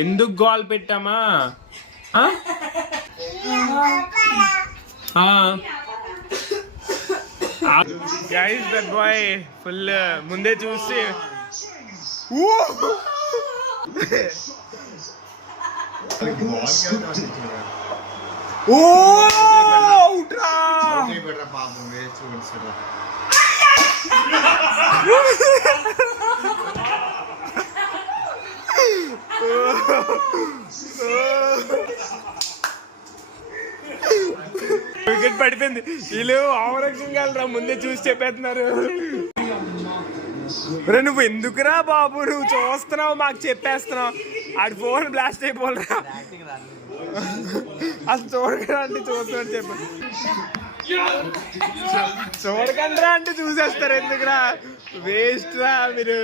ఎందుకు గోల్ పెట్టామా? Guys that boy full ముందే చూసి వికెట్ పడిపోయింది. వీళ్ళు ఆవరక్షంగా ముందే చూసి చెప్పేస్తున్నారు. నువ్వు ఎందుకురా బాబు, నువ్వు చూస్తున్నావు మాకు చెప్పేస్తున్నావు. ఆడి ఫోన్ బ్లాస్ట్ అయిపోలరా. అసలు చూడకరా అంటే చూస్తున్నాడు చెప్పు. చూడకండి రా అంటే చూసేస్తారు. ఎందుకురా, వేస్ట్ రా మీరు.